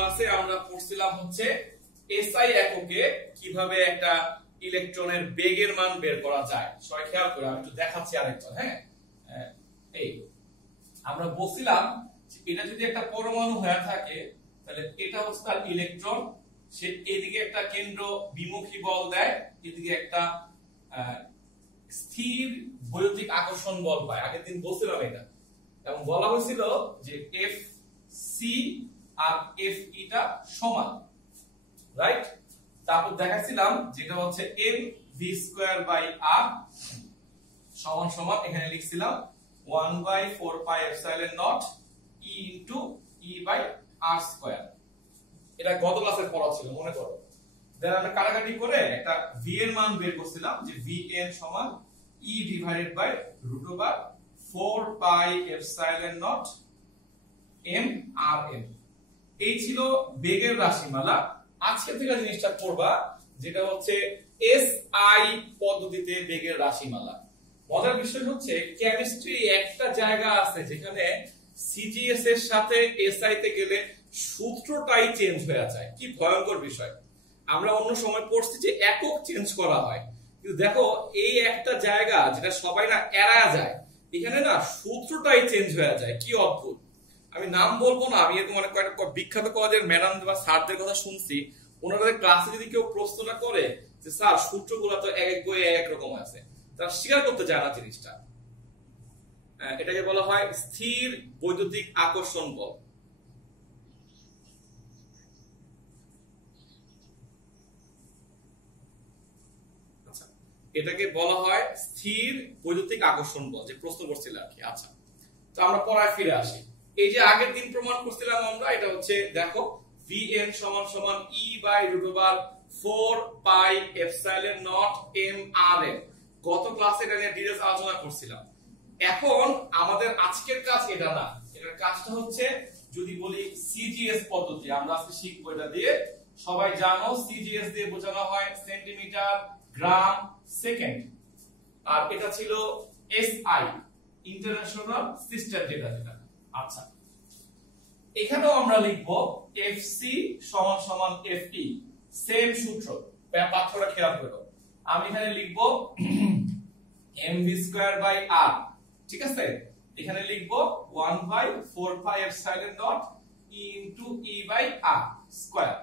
ক্লাসে আমরা পড়ছিলাম হচ্ছে এসআই এককে কিভাবে একটা ইলেকট্রনের বেগের মান বের করা যায়। সবাই খেয়াল করে আমি একটু দেখাচ্ছি আরেকবার। হ্যাঁ, এই আমরা বলছিলাম এটা যদি একটা পরমাণু হয়ে থাকে তাহলে এটা হচ্ছে তার ইলেকট্রন, সে এদিকে একটা কেন্দ্র বিমুখী বল দেয়, এদিকে একটা স্থির বৈদ্যুতিক আকর্ষণ বল পায়। আগের দিন বলছিলাম এটা, এবং বলা হয়েছিল যে F C R F eta সমান, রাইট? তারপর দেখাচ্ছিলাম যেটা হচ্ছে M V square by R সমান সমান এখানে লিখছিলাম 1 by 4 pi epsilon not E into E by R square. এটা গত ক্লাসে পড়া ছিল, মনে করো। দেন আমরা কাটাকাটি করে একটা ভি এর মান বের করছিলাম যে ভি এন সমান E divided by root over 4 pi epsilon naught M R N. এই ছিল বেগের রাশিমালা। আজকে থেকে জিনিসটা পড়বা যেটা হচ্ছে এস আই পদ্ধতিতে বেগের রাশিমালা। মজার বিষয় হচ্ছে কেমিস্ট্রি একটা জায়গা আছে যেখানে সিজিএস এর সাথে এসআই তে গেলে সূত্রটাই চেঞ্জ হয়ে যায়। কি ভয়ঙ্কর বিষয়! আমরা অন্য সময় পড়ছি যে একক চেঞ্জ করা হয়, কিন্তু দেখো এই একটা জায়গা যেটা সবাই না এড়ায় যায়, এখানে না সূত্রটাই চেঞ্জ হয়ে যায়। কি অদ্ভুত! আমি নাম বলবো না, আমি এরকম অনেক কয়েকটা বিখ্যাত কলেজের ম্যাডাম বা স্যারদের কথা শুনছি, ওনাদের ক্লাসে যদি কেউ প্রশ্নটা করে যে স্যার সূত্রগুলো তো এক এক বইয়ে এক রকম আছে, তারা স্বীকার করতে চায় না জিনিসটা। এটাকে বলা হয় স্থির বৈদ্যুতিক আকর্ষণ বল। আচ্ছা, এটাকে বলা হয় স্থির বৈদ্যুতিক আকর্ষণ বল, যে প্রশ্ন করছিল আর কি। আচ্ছা, তো আমরা পড়ায় ফিরে আসি। এই যে আগের দিন প্রমাণ করছিলাম আমরা, এটা হচ্ছে দেখো Vn সমান সমান E by root over 4 pi epsilon naught M R N. গত ক্লাসে এটা নিয়ে ডিটেইলস আলোচনা করছিলাম। এখন আমাদের আজকের কাজ এটা না, এটার কাজটা হচ্ছে যদি বলি সিজিএস পদ্ধতি। আমরা আজকে শিখবো এটা দিয়ে। সবাই জানো সিজিএস দিয়ে বোঝানো হয় সেন্টিমিটার, গ্রাম, সেকেন্ড। আর এটা ছিল এসআই, ইন্টারন্যাশনাল সিস্টেম যেটা। আচ্ছা, এখানেও আমরা লিখবো এফসি সমান সমান এফই, সেম সূত্র। পাঠ্যটা খেয়াল করো। আমি এখানে লিখবো এমভি স্কয়ার বাই আর, ঠিক আছে? এখানে লিখবো 1 by 4 pi epsilon not E into E by R square.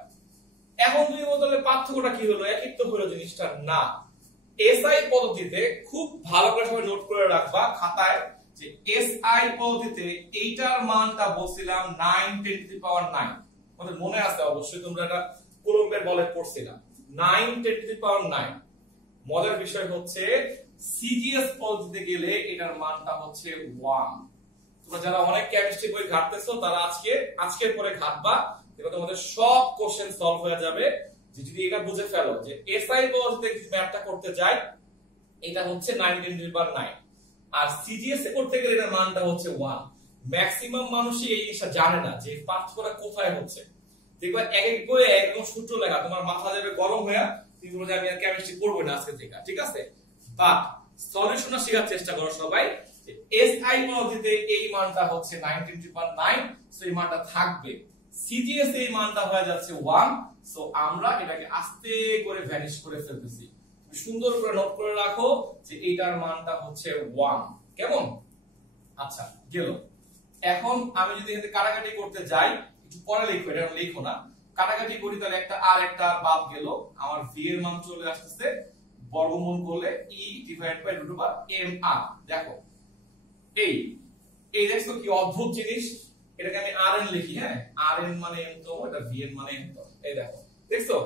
এখন তুমি বলতে পার্থক্যটা কি হলো? একই তো হলো জিনিসটা? না, এসআই পদ্ধতিতে খুব ভালো করে সবাই নোট করে রাখবা খাতায় যে এসআই পদ্ধতিতে এইটার মানটা বলছিলাম 9 × 10⁹। তোমাদের মনে আছে অবশ্যই, তোমরা এটা কুলম্বের বলে পড়ছিলাম 9 × 10⁹। মজার বিষয় হচ্ছে সিজিএস পদ্ধতিতে গেলে এটার মানটা হচ্ছে 1। তোমরা যারা অনেক কেমিস্ট্রি বই ঘাটতেছো তারা আজকের পরে ঘাটবা, দেখো তোমাদের সব কোশ্চেন সলভ হয়ে যাবে। যে যদি এটা বুঝে ফেলো যে এসআই পদ্ধতিতে যদি ম্যাথটা করতে যাই এটা হচ্ছে 9 × 10⁹, আর সিজিএস এ করতে গেলে এর মানটা হচ্ছে 1। ম্যাক্সিমাম মানুষই এই জিনিসটা জানে না যে পার্থক্যটা কোথায় হচ্ছে। দেখবা এক এক বইয়ে একদম সূত্র লেখা, তোমার মাথা যাবে গরম হয়ে, তুমি বলবে আমি আর কেমিস্ট্রি পড়বো না আজকে থেকে, ঠিক আছে? বাট সলিউশনটা শেখার চেষ্টা করো সবাই। যে এসআই পদ্ধতিতে এই মানটা হচ্ছে 9 × 10⁹, সো এই মানটা থাকবে। সিজিএস এই মানটা হয়ে যাচ্ছে 1, সো আমরা এটাকে আস্তে করে ভ্যানিশ করে ফেলতেছি। সুন্দর করে নোট করে রাখো যে এইটার মানটা হচ্ছে 1। কেমন? আচ্ছা, গেল। এখন আমি যদি এখানে কাটাকাটি করতে যাই, একটু পরে লিখবো, এটা লিখো না। কাটাকাটি করি তাহলে একটা আর একটা বাদ গেল। আমার ভি এর মান চলে আসতেছে বর্গমূল করলে e divide by root over m r. দেখো এই দেখছো কি অদ্ভুত জিনিস? এটাকে আমি আর এন লিখি। হ্যাঁ, আর এন মানে এম, তো এটা ভি এন মানে এম। তো এই দেখো, দেখছো?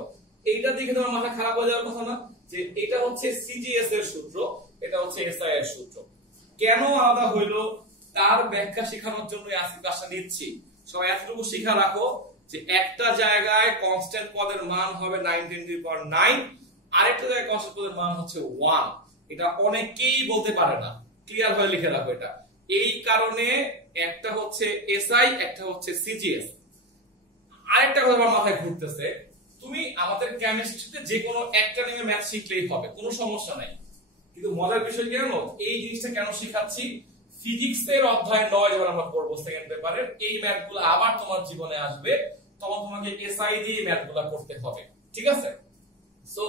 এইটা দেখে তোমার মাথা খারাপ হয়ে যাওয়ার কথা না যে এটা হচ্ছে সিজিএস এর সূত্র, এটা হচ্ছে এসআই এর সূত্র। কেন আলাদা হইলো তার ব্যাখ্যা শেখানোর জন্য আজকে ক্লাসটা নিচ্ছি। সবাই এতটুকু শিখা রাখো যে একটা জায়গায় কনস্ট্যান্ট পদের মান হবে 9 × 10⁹, আরেকটা জায়গায় কনস্ট্যান্ট পদের মান হচ্ছে 1। এটা অনেকেই বলতে পারে না, ক্লিয়ার হয়ে লিখে রাখো এটা। এই কারণে একটা হচ্ছে এসআই, একটা হচ্ছে সিজিএস। আরেকটা কথা আমার মাথায় ঘুরতেছে, তুমি আমাদের কেমিস্ট্রিতে যে কোনো একটা নিয়ে ম্যাথ শিখলেই হবে, কোনো সমস্যা নাই। কিন্তু মজার বিষয় কি জানো? এই জিনিসটা কেন শেখাচ্ছি? ফিজিক্সের অধ্যায় 9 যখন আমরা পড়বো সেকেন্ড পেপারের, এই ম্যাথগুলো আবার তোমার জীবনে আসবে, তখন তোমাকে এসআই দিয়ে ম্যাথগুলো করতে হবে, ঠিক আছে? সো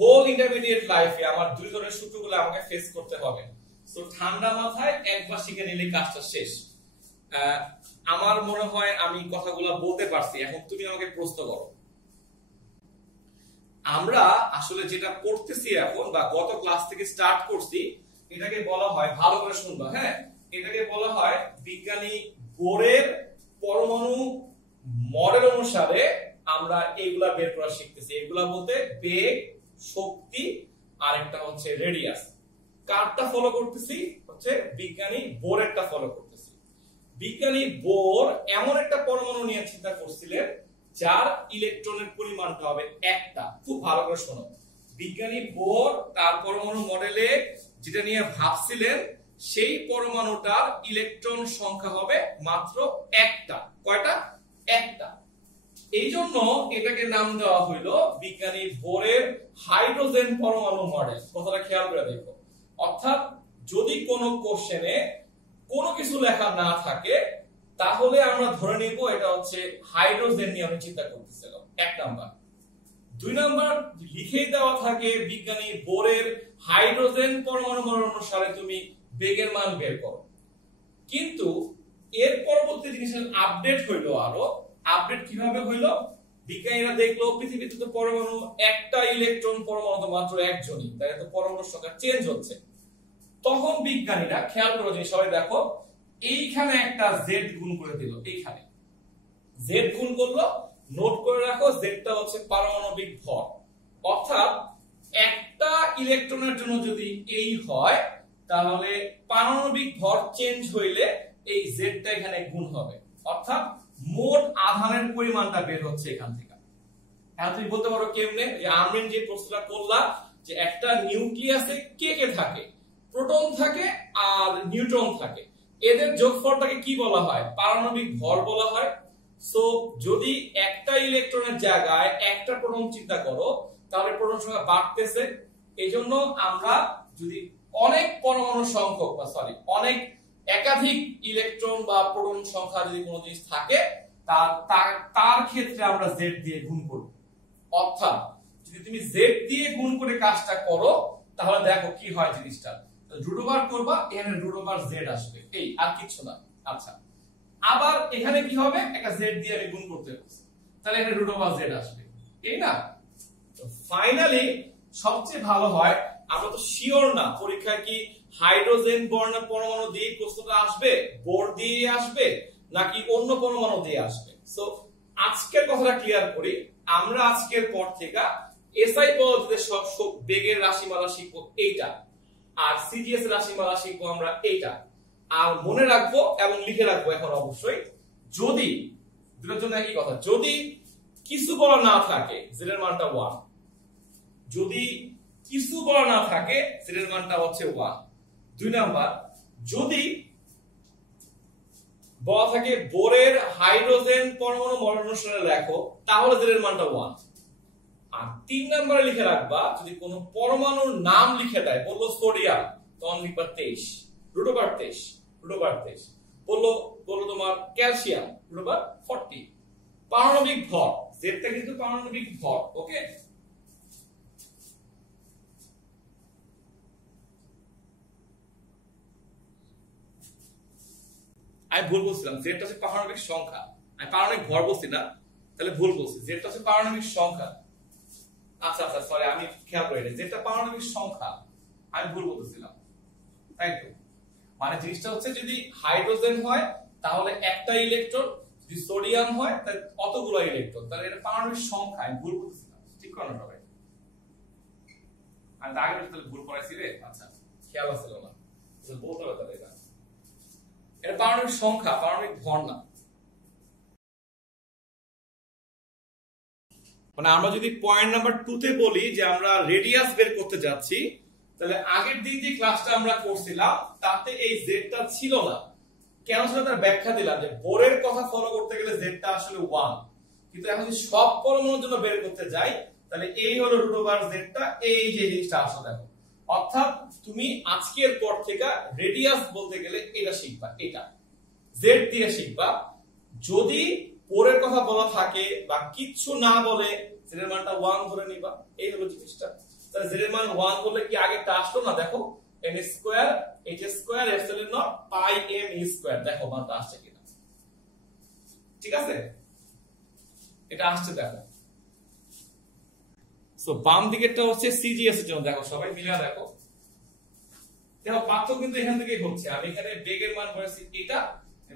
হোল ইন্টারমিডিয়েট লাইফে আমার দুই ধরনের সূত্রগুলো আমাকে ফেস করতে হবে। সো ঠান্ডা মাথায় একবার শিখে নিলে কাজটা শেষ। আমার মনে হয় আমি কথাগুলো বলতে পারছি। এখন তুমি আমাকে প্রশ্ন করো। আমরা আসলে যেটা করতেছি এখন বা গত ক্লাস থেকে স্টার্ট করছি, এটাকে বলা হয়, ভালো করে শুনবা, হ্যাঁ, এটাকে বলা হয় বিজ্ঞানী বোরের পরমাণু মডেল অনুসারে আমরা এইগুলা বের করা শিখতেছি। এগুলা বলতে বেগ, শক্তি, আর একটা হচ্ছে রেডিয়াস। কারটা ফলো করতেছি হচ্ছে বিজ্ঞানী বোরেরটা ফলো করতেছি। বিজ্ঞানী বোর এমন একটা পরমাণু নিয়ে চিন্তা করছিলেন যার ইলেকট্রনের পরিমাণটা হবে একটা। খুব ভালো করে শোনো, বিজ্ঞানী বোর তার পরমাণু মডেলে যেটা নিয়ে ভাবছিলেন সেই পরমাণুটার ইলেকট্রন সংখ্যা হবে মাত্র একটা। কয়টা? একটা। এই জন্য এটাকে নাম দেওয়া হইলো বিজ্ঞানী বোরের হাইড্রোজেন পরমাণু মডেল। কথাটা খেয়াল করে দেখো। অর্থাৎ যদি কোনো কোশ্চেনে কোনো কিছু লেখা না থাকে তাহলে আমরা ধরে নিব এটা হচ্ছে হাইড্রোজেন নিয়ে আমি চিন্তা করতেছিলাম, এক নাম্বার। দুই নাম্বার, লিখে দেওয়া থাকে বিজ্ঞানী বোরের হাইড্রোজেন পরমাণু মডেল অনুসারে তুমি বেগের মান বের করো। কিন্তু এর পরবর্তী জিনিসের আপডেট হইলো, আরো আপডেট কিভাবে হইলো? বিজ্ঞানীরা দেখলো পৃথিবীতে তো পরমাণু একটা, ইলেকট্রন পরমাণু তো মাত্র একজনই, তাই তো পরমাণুর সংখ্যা চেঞ্জ হচ্ছে। তখন বিজ্ঞানীরা খেয়াল করো যে, সবাই দেখো, এইখানে একটা জেড গুণ করে দিল, এইখানে জেড গুণ করলো। নোট করে রাখো, জেডটা হচ্ছে পারমাণবিক ভর। অর্থাৎ একটা ইলেকট্রনের জন্য যদি এই হয় তাহলে পারমাণবিক ভর চেঞ্জ হইলে এই জেডটা এখানে গুণ হবে। অর্থাৎ মোট আধানের পরিমাণটা বের হচ্ছে এখান থেকে। এখন তুমি বলতে পারো কেমনে? যে আমরা যে প্রশ্নটা করলাম যে একটা নিউক্লিয়াসে কে কে থাকে, প্রোটন থাকে আর নিউট্রন থাকে, এদের যোগফলটাকে কি বলা হয়? পারমাণবিক ভর বলা হয়। সো যদি একটা ইলেকট্রনের জায়গায় একটা প্রোটন চিন্তা করো তাহলে প্রোটন সংখ্যা বাড়তেছে। এইজন্য আমরা যদি অনেক পরমাণু সংখ্যক বা অনেক একাধিক ইলেকট্রন বা প্রোটন সংখ্যা যদি কোনো জিনিস থাকে তার ক্ষেত্রে আমরা জেড দিয়ে গুণ করব। অর্থাৎ যদি তুমি জেড দিয়ে গুণ করে কাজটা করো তাহলে দেখো কি হয় জিনিসটা। রুট ওভার করবা, এখানে রুট ওভার জেড আসবে, এই আর কিছু না। আচ্ছা, আবার এখানে কি হবে? একটা জেড দিয়ে আমি গুণ করতে হচ্ছে, তাহলে এখানে রুট ওভার জেড আসবে, এই না? তো ফাইনালি সবচেয়ে ভালো হয়, আমরা তো শিওর না পরীক্ষায় কি হাইড্রোজেন বর্ণের পরমাণু দিয়ে প্রশ্নটা আসবে, বোর দিয়ে আসবে, নাকি অন্য পরমাণু দিয়ে আসবে। সো আজকের কথাটা ক্লিয়ার করি, আমরা আজকের পর থেকে এসআই পদ্ধতিতে সব বেগের রাশিমালা শিখবো এইটা, আর সিজিএস রাশিমালা শিখবো আমরা এইটা। আর মনে রাখবো এবং লিখে রাখবো এখন অবশ্যই, যদি দুটোর জন্য একই কথা, যদি কিছু বলা না থাকে জেড এর মানটা 1, যদি কিছু বলা না থাকে জেড এর মানটা হচ্ছে 1। দুই নাম্বার, যদি বলা থাকে বোরের হাইড্রোজেন পরমাণু মডেল অনুসারে লেখো তাহলে জেড এর মানটা 1। আর তিন নম্বরে লিখে রাখবা যদি কোনো পরমাণুর নাম লিখে দেয়, বললো সোডিয়াম, তখন লিখবা 23, রুট ওভার 23, বললো তোমার ক্যালসিয়াম, রুট ওভার 40। পারমাণবিক ভর, জেডটা কিন্তু পারমাণবিক ভর, ওকে? আমি ভুল বলছিলাম, জেডটা হচ্ছে পারমাণবিক সংখ্যা, আমি পারমাণবিক ভর বলছি না, তাহলে ভুল বলছি। জেডটা হচ্ছে পারমাণবিক সংখ্যা। আচ্ছা সরি, আমি খেয়াল করি না, যেটা পারমাণবিক সংখ্যা আমি ভুল বলতেছিলাম, তাই তো? মানে জিনিসটা হচ্ছে যদি হাইড্রোজেন হয় তাহলে একটা ইলেকট্রন, যদি সোডিয়াম হয় তাহলে কতগুলো ইলেকট্রন, তাহলে এটা পারমাণবিক সংখ্যা। আমি ভুল বলতেছিলাম, ঠিক করো সবাই। আমি আগে তাহলে ভুল করাইছি রে, আচ্ছা খেয়াল আসছিল না, বলতে হবে তাহলে এটা পারমাণবিক সংখ্যা, পারমাণবিক ভর না। মানে আমরা যদি পয়েন্ট নাম্বার 2 তে বলি যে আমরা রেডিয়াস বের করতে যাচ্ছি, তাহলে আগের দিন যে ক্লাসটা আমরা করছিলাম তাতে এই জেডটা ছিল না। কেন ছিল তার ব্যাখ্যা দিলাম, যে বোরের কথা ফলো করতে গেলে জেডটা আসলে 1, কিন্তু এখন যদি সব পরমাণুর জন্য বের করতে যাই তাহলে এই হলো রুট ওভার জেডটা, এই যে জিনিসটা আসলে দেখো। অর্থাৎ তুমি আজকের পর থেকে রেডিয়াস বলতে গেলে এটা শিখবা, এটা জেড দিয়ে শিখবা। যদি পরের কথা বলা থাকে বা কিচ্ছু না বলে z এর মানটা 1 ধরে নিবা, এই হলো জিনিসটা। তাহলে z এর মান 1 বললে কি আগেরটা আসলো না? দেখো n square h square epsilon nought pi m e square, দেখো মানটা আসছে কিনা, ঠিক আছে? এটা আসছে দেখো। সো বাম দিকেরটা হচ্ছে সিজিএস এর জন্য, দেখো সবাই মিলে দেখো, দেখো পার্থক্য কিন্তু এখান থেকেই হচ্ছে। আমি এখানে বেগের মান বলেছি এটা,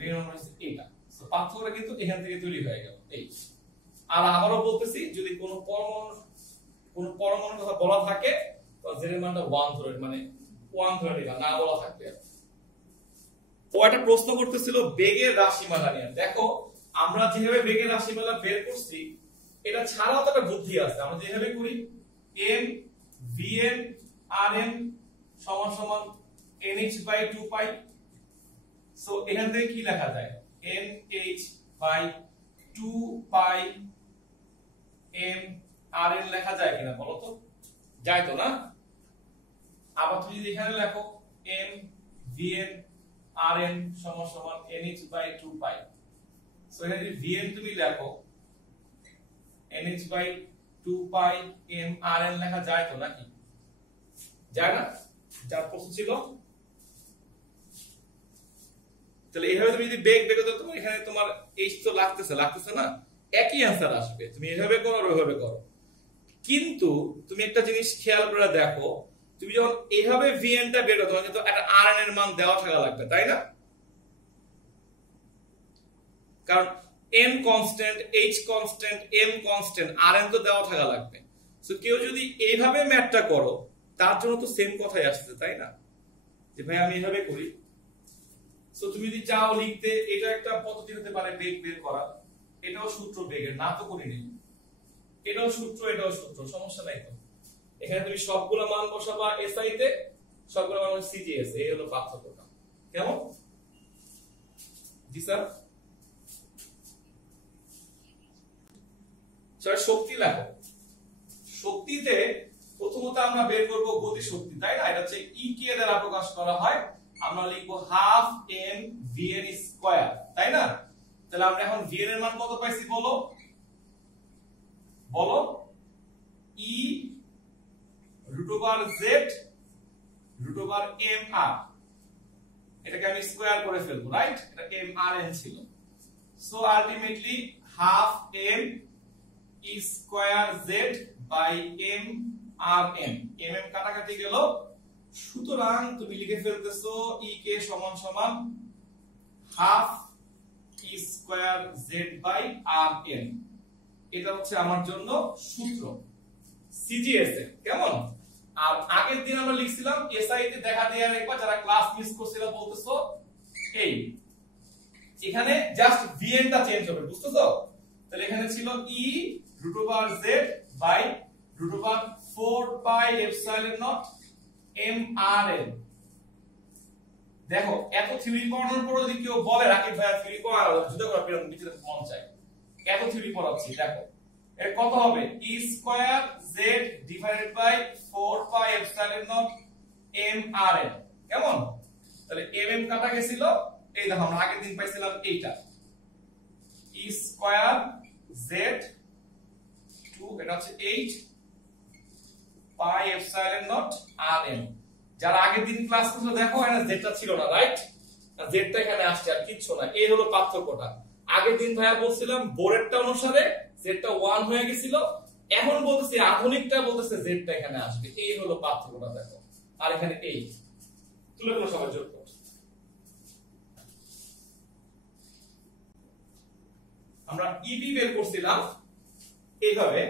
বেগের মান বলেছি এটা, সো পার্থক্যটা কিন্তু এখান থেকে তৈরি হয়ে গেল এই। আর আবারও বলতেছি, যদি কোনো পরমাণুর কথা বলা থাকে তো z এর মানটা 1 ধরে, মানে 1 ধরে নিবা, না বলা থাকবে। ও একটা প্রশ্ন করতেছিল বেগের রাশিমালা নিয়ে। দেখো আমরা যেভাবে বেগের রাশিমালা বের করছি, এটা ছাড়াও তো একটা বুদ্ধি আছে। আমরা যেভাবে করি m vn rn সমান সমান nh বাই 2 পাই, সো এখান থেকে কি লেখা যায়? nh by 2 pi m rn লেখা যায় কিনা বলো তো? যায় তো না? আবার তুমি যদি এখানে লেখো m vn rn সমান সমান nh বাই 2 পাই, সো এখানে যদি vn তুমি লেখো nh by 2 pi m rn লেখা যায় তো নাকি? যায় না? যার প্রশ্ন ছিল। তাহলে এইভাবে তুমি যদি বেগ বের করতে, তোমার এখানে তোমার h তো লাগতেছে না, একই অ্যান্সার আসবে। তুমি এইভাবে করো আর ওইভাবে করো, কিন্তু তুমি একটা জিনিস খেয়াল করে দেখো, তুমি যখন এইভাবে vn টা বের করো, তোমার কিন্তু একটা rn এর মান দেওয়া থাকা লাগবে, তাই না? কারণ n constant, h constant, m constant, rn তো দেওয়া থাকা লাগবে। সো কেউ যদি এইভাবে ম্যাথটা করো, তার জন্য তো সেম কথাই আসছে, তাই না? যে ভাই আমি এইভাবে করি, সো তুমি যদি চাও লিখতে, এটা একটা পদ্ধতি হতে পারে বেগ বের করা, এটাও সূত্র বেগের, না তো করিনি, এটাও সূত্র, সমস্যা নাই তো। এখানে তুমি সবগুলো মান বসাবা এসআই তে, সবগুলো মান সিজিএস, এই হলো পার্থক্যটা। কেমন? জি স্যার। শক্তি লেখো। শক্তিতে প্রথমত আমরা বের করব গতি শক্তি, তাই না? এটা হচ্ছে ই কে দ্বারা প্রকাশ করা হয়, আমরা লিখবো হাফ m vn স্কয়ার, তাই না? তাহলে আমরা এখন vn এর মান কত পাইছি বলো বলো? e root over z root over m r, এটাকে আমি স্কয়ার করে ফেলবো, রাইট? এটা m r n ছিল, so ultimately half m e square z by m r n, m কাটাকাটি গেল, সুতরাং তুমি লিখে ফেলতেছো e কে সমান সমান half e square z by r n। এটা হচ্ছে আমার জন্য সূত্র সিজিএস এর। কেমন? আর আগের দিন আমরা লিখছিলাম এসআই তে, দেখা দেয়া একবার যারা ক্লাস মিস করছিল বলতেছো, এই এখানে জাস্ট vn টা চেঞ্জ হবে, বুঝতেছো? তাহলে এখানে ছিল e root over z by root over 4 pi epsilon naught m r n। দেখো এত থিওরি পড়ানোর পর যদি কেউ বলে রাকিব ভাই থিওরি পড়া যুদ্ধ করা পেরন নিচে মন চাই, এত থিওরি পড়াচ্ছি, দেখো এর কত হবে? e square z divided by 4 pi epsilon naught m r n। কেমন? তাহলে m কাটা গেছিল, এই দেখো আমরা আগের দিন পাইছিলাম এইটা e স্কয়ার z 2, এটা হচ্ছে 8 পাই এপসাইলন নট rn। যারা আগের দিন ক্লাস করছিল দেখো এখানে জেডটা ছিল না, রাইট? জেডটা এখানে আসছে, আর কিচ্ছু না। এই হলো পার্থক্যটা। আগের দিন ভাইয়া বলছিলাম বোর্ডেরটা অনুসারে জেডটা 1 হয়ে গেছিল, এখন বলতেছি আধুনিকটা বলতেছে জেডটা এখানে আসবে। এই হলো পার্থক্যটা, দেখো। আর এখানে 8 তুলে ফেলো সবাই যোগ করো। আমরা ইবি বের করছিলাম এইভাবে,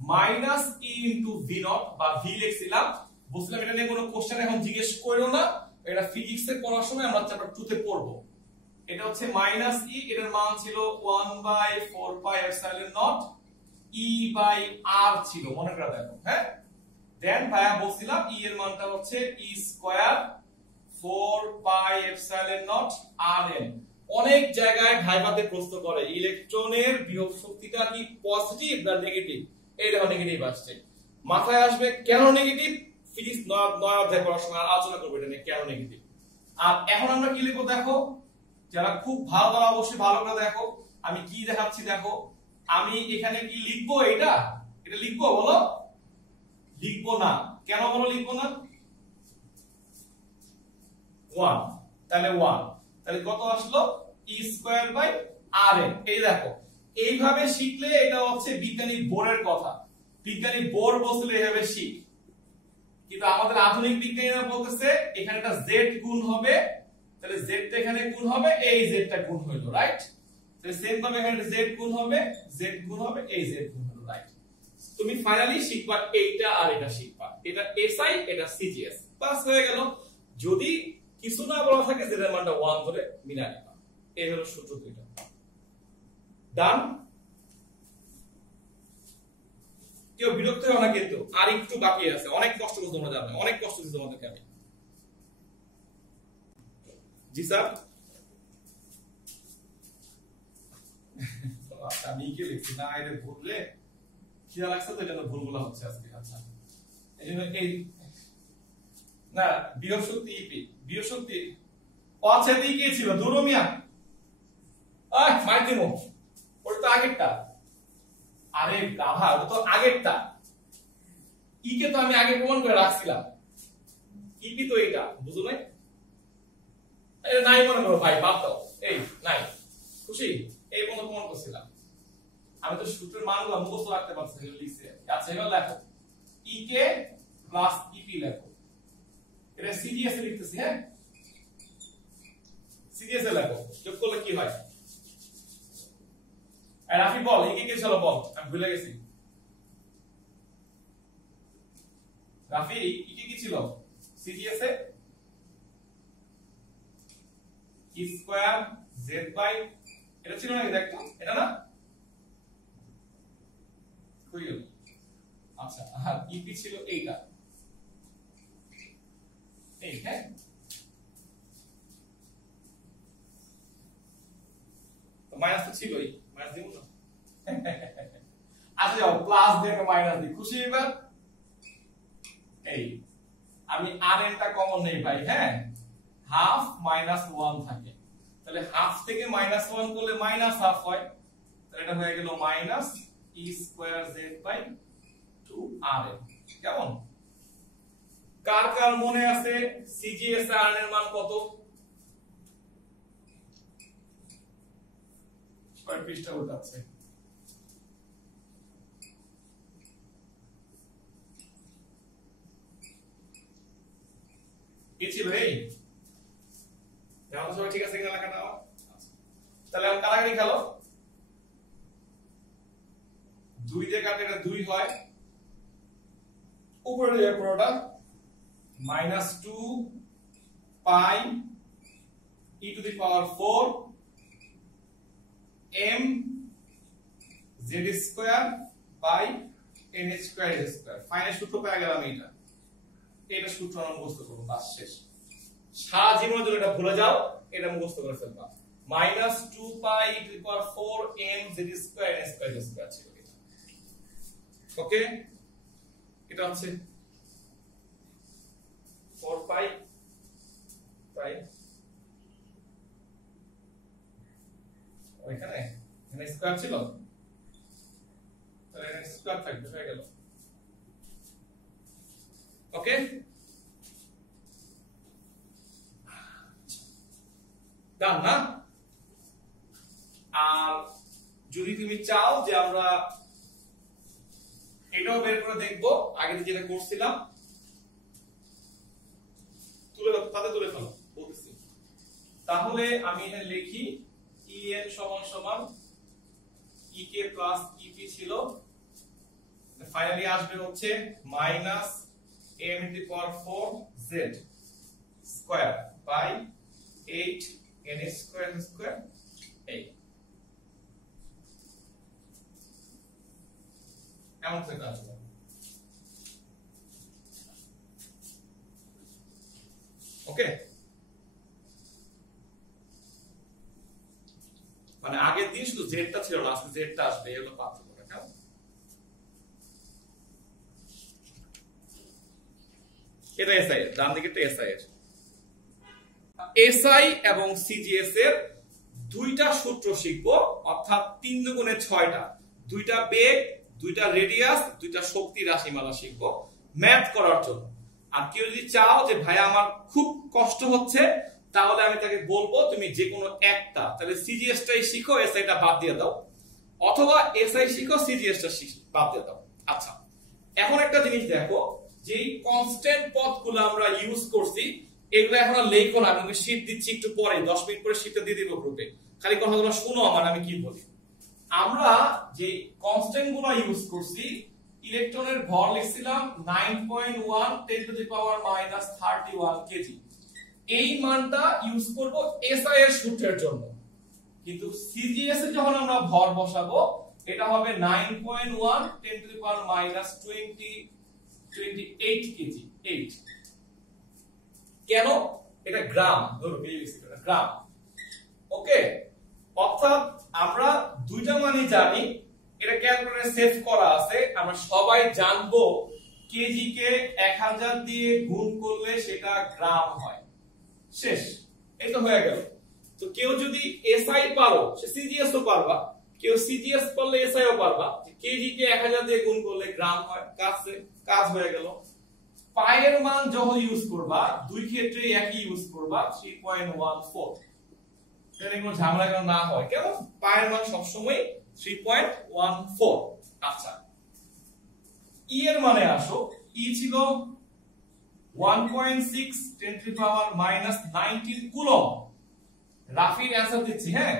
minus E into V naught বা ভি লিখছিলাম, বুঝলাম এটা নিয়ে কোনো কোশ্চেন এখন জিজ্ঞেস করো না, এটা ফিজিক্সে পড়ার সময় আমরা চ্যাপ্টার 2 তে পড়বো। এটা হচ্ছে মাইনাস ই, এটার মান ছিল 1/4 pi epsilon not e by r ছিল, মনে করে দেখো, হ্যাঁ? দেন ভাইয়া বলছিলাম ই এর মানটা হচ্ছে E square 4 pi epsilon nought r n. অনেক জায়গায় ভাইভাতে প্রশ্ন করে ইলেকট্রনের বিভব শক্তিটা কি পজিটিভ না নেগেটিভ, এই দেখো নেগেটিভ আসছে, মাথায় আসবে কেন নেগেটিভ, ফিজিক্স 9 অধ্যায় পড়ার সময় আলোচনা করব এটা নিয়ে কেন নেগেটিভ। আর এখন আমরা কি লিখবো দেখো, যারা খুব ভালো তারা অবশ্যই ভালো করে দেখো, আমি কি দেখাচ্ছি দেখো, আমি এখানে কি লিখবো, এটা লিখবো বলো? লিখবো না। কেন বলো লিখবো না? 1, তাহলে 1, তাহলে কত আসলো? e square by rn। এই দেখো, এইভাবে শিখলে এটা হচ্ছে বিজ্ঞানী বোরের কথা। বিজ্ঞানী বোর বলছিল এইভাবে শিখ, কিন্তু আমাদের আধুনিক বিজ্ঞানীরা বলতেছে এখানে একটা z গুণ হবে, তাহলে z টা এখানে গুণ হবে, এই z টা গুণ হইলো, রাইট? তাহলে সেম ভাবে এখানে z গুণ হবে, z গুণ হবে, এই z গুণ হলো, রাইট? তুমি ফাইনালি শিখবা এইটা আর এটা শিখবা, এটা এসআই এটা সিজিএস, বাস হয়ে গেল। যদি কিছু না বলা থাকে z এর মানটা 1 ধরে মিলাই নিবা। এই হলো সূত্র দুইটা। ডান? কেউ বিরক্ত হয় না কিন্তু, আর একটু বাকি আছে, অনেক কষ্ট করে তোমরা জানো, অনেক কষ্ট দিতে তোমাদেরকে আমি। জি স্যার। আমি কি লিখছি না, এর ভুললে খেয়াল রাখছো তো, এটা ভুলগুলো হচ্ছে আজকে। আচ্ছা, এই জন্য এই না বিয়োগ শক্তি ইপি, বিয়োগ শক্তি পাঁচে দিকে ছিল দুরমিয়া, মাইতিমো ওটা তো আগেরটা। আরে গাধা, ওটা তো আগেরটা। ই কে তো আমি আগে প্রমাণ করে রাখছিলাম, ইপি তো এটা বুঝো নাই? এটা নাই মনে করো ভাই, বাদ দাও, এই নাই, খুশি? এই পর্যন্ত প্রমাণ করছিলাম আমি, তো সূত্রের মানগুলো মুখস্থ রাখতে পারছি, লিখছি। আচ্ছা, এবার লেখো ই কে প্লাস ইপি লেখো, এটা সিজিএস এ লিখতেছি। হ্যাঁ, সিজিএস এ লেখো, যোগ করলে কি হয়? আর রাফি বল, ই কে ছিল বল, আমি ভুলে গেছি। রাফি ই কে কি ছিল সিজিএস এ? ই স্কয়ার জেড বাই, এটা ছিল নাকি দেখতো, এটা না কই গেল? আচ্ছা, আর ইপি ছিল এইটা, এই। হ্যাঁ, তো মাইনাস তো ছিলই, মাইনাস দিব না। আচ্ছা যাও, প্লাস দিয়ে মাইনাস দিই, খুশি এবার? এই আমি rn টা কমন নেই ভাই। হ্যাঁ, হাফ মাইনাস 1 থাকে, তাহলে হাফ থেকে মাইনাস 1 করলে মাইনাস হাফ হয়, তাহলে এটা হয়ে গেল minus E square Z by 2rn। কেমন? কার কার মনে আছে সিজিএস আর rn এর মান কত? কয় পৃষ্ঠা উল্টাচ্ছে? কি ছিল এই? যেমন সবাই ঠিক আছে কিনা লেখাটা? তাহলে আমি কারাগারি খেলো, 2 দিয়ে কাটলে এটা 2 হয়, উপরে দিয়ে পুরোটা minus 2 pi E to the power 4 M Z square by N square S square. Final সূত্র পেয়ে গেলাম এইটা। এটা সূত্র আমরা মুখস্থ করব, বাস শেষ। সারা জীবনের জন্য এটা ভুলে যাও, এটা মুখস্থ করে ফেলবা। Minus 2 pi E to the power 4 M Z square N square S square ছিল এটা। ওকে, এটা হচ্ছে 4 পাই পাই ওইখানে এন স্কয়ার ছিল, তাহলে এন স্কয়ার থাকবে, হয়ে গেল। ওকে, ডান না? আর যদি তুমি চাও যে আমরা এটাও বের করে দেখবো, আগে যেটা করছিলাম, তুলে ফেলো বলতেছি। তাহলে আমি এখানে লিখি en সমান সমান ek প্লাস ep ছিল, ফাইনালি আসবে হচ্ছে minus m to the power 4 z square by 8 n square square 8। এমন থেকে আসবে। ওকে, মানে আগের দিন শুধু জেডটা ছিল না, আজকে জেডটা আসবে, এগুলো পার্থক্য। কেমন? এটা এসআই ডান দিকে, এটা এসআই এর। এসআই এবং সিজিএস এর দুইটা সূত্র শিখবো, অর্থাৎ 3 দুগুণে 6টা, দুইটা বেগ, দুইটা রেডিয়াস, দুইটা শক্তি রাশিমালা শিখবো ম্যাথ করার জন্য। আর কেউ যদি চাও যে ভাই আমার খুব কষ্ট হচ্ছে, তাহলে আমি তাকে বলবো তুমি যে কোনো একটা, তাহলে সিজিএস টাই শিখো, এসআইটা বাদ দিয়ে দাও, অথবা এসআই শিখো সিজিএস টা বাদ দিয়ে দাও। আচ্ছা, এখন একটা জিনিস দেখো, যে কনস্ট্যান্ট পদগুলো আমরা ইউজ করছি এগুলো এখন আর লেখো না, আমি শীট দিচ্ছি একটু পরে, 10 মিনিট পরে শীটটা দিয়ে দিব গ্রুপে, খালি কথাগুলো শুনো আমার আমি কি বলি। আমরা যে কনস্ট্যান্ট গুলো ইউজ করছি, ইলেকট্রনের ভর লিখছিলাম 9.1 10 টু দি পাওয়ার -31 কেজি, এই মানটা ইউজ করব এসআই এর সূত্রের জন্য। কিন্তু সিজিএস এ যখন আমরা ভর বসাবো এটা হবে 9.1 10 টু দি পাওয়ার -28 কেজি 8। কেন? এটা গ্রাম, ধরো এটা গ্রাম। ওকে, অর্থাৎ আমরা দুইটা মানই জানি, এটা ক্যালকুলেটরে সেভ করা আছে, আমরা সবাই জানবো কেজি কে 1000 দিয়ে গুণ করলে সেটা গ্রাম হয়। শেষ, এটা হয়ে গেল। তো কেউ যদি এসআই পারো সে সিজিএস ও পারবা, কেউ সিজিএস পারলে এসআই ও পারবা, কেজি কে 1000 দিয়ে গুণ করলে গ্রাম হয়, কাজ হয়ে গেল। পাইয়ের মান যখন ইউজ করবা দুই ক্ষেত্রে একই ইউজ করবা 3.14, যাতে কোনো ঝামেলা যেন না হয়। কেমন? পাইয়ের মান সবসময় 3.14। আচ্ছা, ই এর মানে আসো, ই ছিল 1.6 10 টু দি পাওয়ার -19 কুলম্ব। রাফির অ্যানসার দিচ্ছি, হ্যাঁ।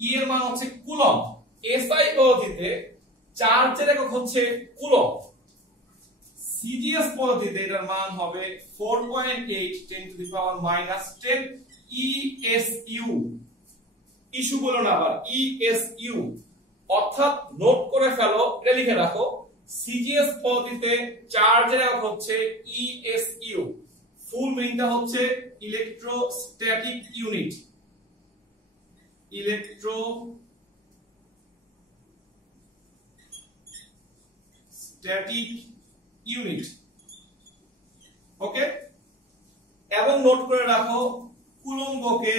ই এর মান হচ্ছে কুলম্ব, এসআই পদ্ধতিতে চার্জের একক হচ্ছে কুলম্ব। সিজিএস পদ্ধতিতে এটার মান হবে 4.8 10 to the power -10 ESU. Issue বলো না আবার, ইএসইউ। অর্থাৎ নোট করে ফেলো, এটা লিখে রাখো, সিজিএস পদ্ধতিতে চার্জের একক হচ্ছে ইএসইউ, ফুল মিনিংটা হচ্ছে ইলেকট্রোস্ট্যাটিক ইউনিট, ইলেকট্রোস্ট্যাটিক ইউনিট। ওকে, এবং নোট করে রাখো কুলম্বকে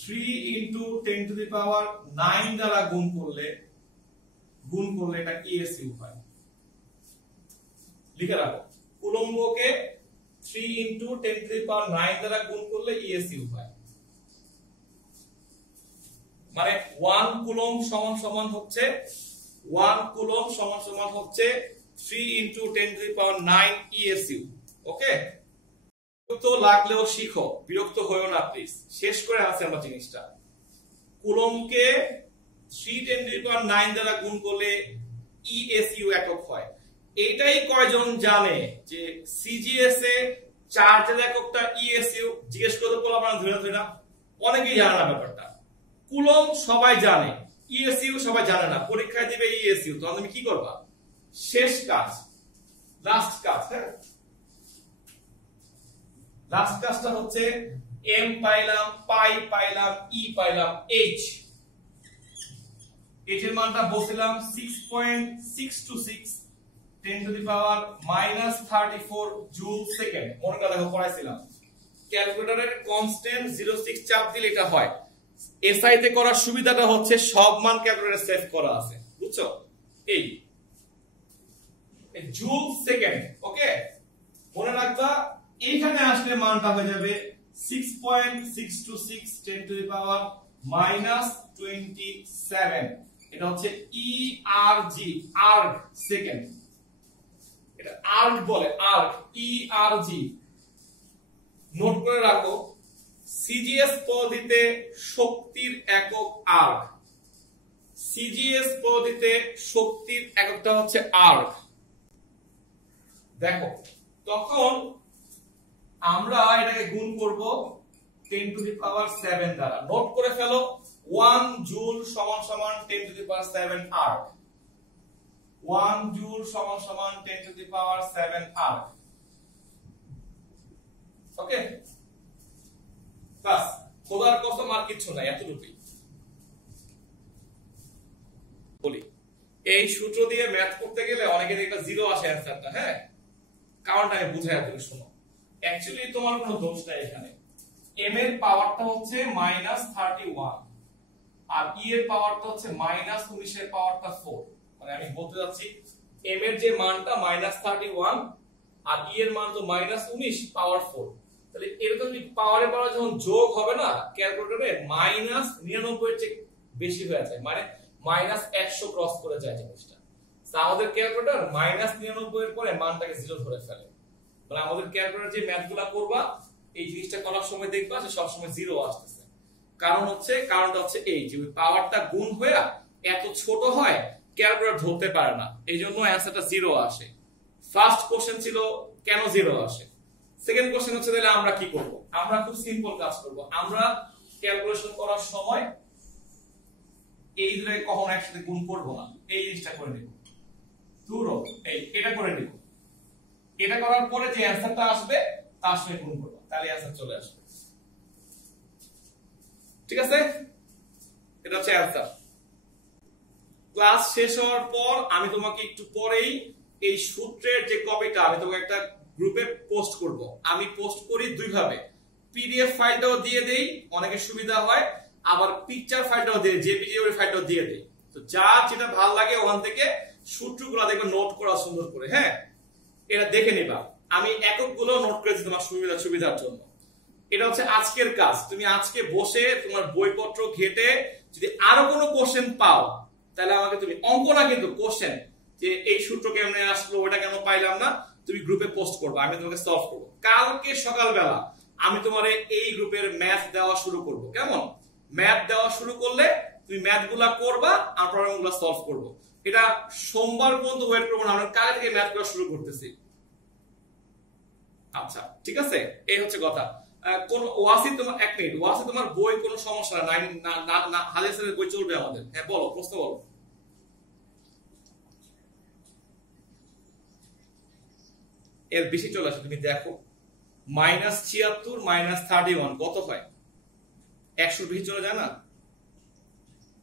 3 ইনটু 10 টু দি পাওয়ার 9 দ্বারা গুণ করলে এটা ইএসইউ হয়। লিখে রাখো, কুলম্বকে 3 ইনটু 10 টু দি পাওয়ার 9 দ্বারা গুণ করলে ইএসইউ হয়। মানে 1 কুলম্ব সমান হচ্ছে 3 into 10 to the power 9 ESU. Okay, তো লাগলেও শিখো, বিরক্ত হয়ো না প্লিজ, শেষ করে আছে আমরা জিনিসটা। কুলম্বকে 3 10 টু দি পাওয়ার 9 দ্বারা গুণ করলে ইএসইউ একক হয়। এটাই কয়জন জানে যে সিজিএস এ চার্জের এককটা ইএসইউ? জিজ্ঞেস করতে বলা আপনারা ধরে না, অনেকেই জানে না ব্যাপারটা। কুলম্ব সবাই জানে, ইএসইউ সবাই জানে না, পরীক্ষায় দিবে ইএসইউ, তো তুমি কি করবা? শেষ কাজ, লাস্ট কাজ, হ্যাঁ, লাস্ট কাজটা হচ্ছে এম পাইলাম, পাই পাইলাম, ই পাইলাম, এইচ। এইচ এর মানটা বসিলাম 6.626 10 to the power -34 joule second. মনে করে দেখো পড়াইছিলাম, ক্যালকুলেটরের কনস্ট্যান্ট 06 চাপ দিলে এটা হয়। এসআই তে করার সুবিধাটা হচ্ছে সব মান ক্যালকুলেটরে সেভ করা আছে, বুঝছো? এই জুল সেকেন্ড। ওকে, মনে রাখবা, এইখানে আসলে মানটা হয়ে যাবে 6.626 10 টু দি পাওয়ার -27। এটা হচ্ছে ইআরজি, আর্গ সেকেন্ড। এটা আর্গ বলে, আর্গ, ইআরজি। নোট করে রাখো, সিজিএস পদ্ধতিতে শক্তির একক আর্গ, সিজিএস পদ্ধতিতে শক্তির এককটা হচ্ছে আর্গ। দেখো, তখন আমরা এটাকে গুণ করব 10 টু দি পাওয়ার 7 দ্বারা। নোট করে ফেলো, 1 জুল সমান 10 to the power 7 erg. 1 joule সমান 10 টু দি পাওয়ার 7 আর্গ। ওকে, বাস, খোদার কসম আর কিছু নাই, এতটুকুই বলি। এই সূত্র দিয়ে ম্যাথ করতে গেলে অনেকে দেখবে 0 আসে অ্যানসারটা, হ্যাঁ, কারণটা আমি বুঝাই দিই, শোনো। অ্যাকচুয়ালি তোমার কোনো দোষ নাই এখানে। m এর পাওয়ারটা হচ্ছে -31 আর e এর পাওয়ারটা হচ্ছে -19 এর পাওয়ারটা 4। মানে আমি বলতে যাচ্ছি m এর যে মানটা -31 আর e এর মান তো -19 পাওয়ার 4। তাহলে এরকম পাওয়ারে পাওয়ার যখন যোগ হবে না ক্যালকুলেটরে -99 এর চেয়ে বেশি হয়ে যায়, মানে -100 ক্রস করে যায় জিনিসটা। তো আমাদের ক্যালকুলেটর -99 এর পরে মানটাকে 0 ধরে ফেলে। মানে আমাদের ক্যালকুলেটর যে ম্যাথগুলো করবা এই জিনিসটা করার সময় দেখবা যে সব সময় 0 আসতেছে। কারণটা হচ্ছে এই যে পাওয়ারটা গুণ হয়ে এত ছোট হয় ক্যালকুলেটর ধরতে পারে না, এইজন্য অ্যানসারটা 0 আসে। ফার্স্ট কোশ্চেন ছিল কেন 0 আসে। সেকেন্ড কোশ্চেন হচ্ছে তাহলে আমরা কি করব। আমরা খুব সিম্পল কাজ করব। আমরা ক্যালকুলেশন করার সময় এই দুটোকে কখনো একসাথে গুণ করব না, এই জিনিসটা করে নেব। দূর এটা করে নেব। এটা করার পরে যে অ্যানসারটা আসবে তার সঙ্গে গুণ করব, তাহলে অ্যানসার চলে আসবে। ঠিক আছে, এটা হচ্ছে অ্যানসার। ক্লাস শেষ হওয়ার পর আমি তোমাকে একটু পরেই এই সূত্রের যে কপিটা আমি তোমাকে একটা গ্রুপে পোস্ট করব। আমি পোস্ট করি দুই ভাবে, পিডিএফ ফাইলটাও দিয়ে দেই, অনেকের সুবিধা হয়, আবার পিকচার ফাইলটাও দিয়ে জেপিজি ফাইলটাও দিয়ে দেই। তো যার যেটা ভালো লাগে ওখান থেকে সূত্রগুলো দেখবে নোট করা সুন্দর করে। হ্যাঁ, এটা দেখে নিবা। আমি এককগুলো নোট করেছি তোমার সুবিধার জন্য। এটা হচ্ছে আজকের কাজ। তুমি আজকে বসে তোমার বইপত্র ঘেটে যদি আরো কোনো কোশ্চেন পাও তাহলে আমাকে তুমি, অঙ্ক না কিন্তু কোশ্চেন, যে এই সূত্র কেমনে আসলো, ওটা কেন পাইলাম না, তুমি গ্রুপে পোস্ট করবে, আমি তোমাকে সলভ করবো। কালকে সকালবেলা আমি তোমার এই গ্রুপের ম্যাথ দেওয়া শুরু করব। কেমন? ম্যাথ দেওয়া শুরু করলে তুমি ম্যাথগুলা করবা আর প্রবলেমগুলো সলভ করবো। এটা সোমবার পর্যন্ত ওয়েট করবো না, আমরা কাল থেকে ম্যাথ করা শুরু করতেছি। আচ্ছা ঠিক আছে, এই হচ্ছে কথা। কোন ওয়াসি তোমার, এক মিনিট, ওয়াসি তোমার বই কোনো সমস্যা না, হাদিস স্যারের বই চলবে আমাদের। হ্যাঁ বলো, প্রশ্ন বলো। এর বেশি চলে আসে, তুমি দেখো -76 -31 কত হয়? 100 বেশি চলে যায় না?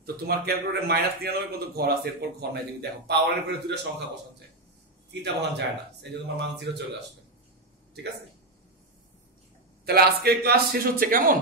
তো তোমার ক্যালকুলেটরে -93 পর্যন্ত ঘর আছে, এরপর ঘর নাই। তুমি দেখো পাওয়ারের পরে দুটো সংখ্যা বসাচ্ছে, তিনটা বসানো যায় না, সেই জন্য তোমার মান 0 চলে আসবে। ঠিক আছে, তাহলে আজকে ক্লাস শেষ হচ্ছে। কেমন?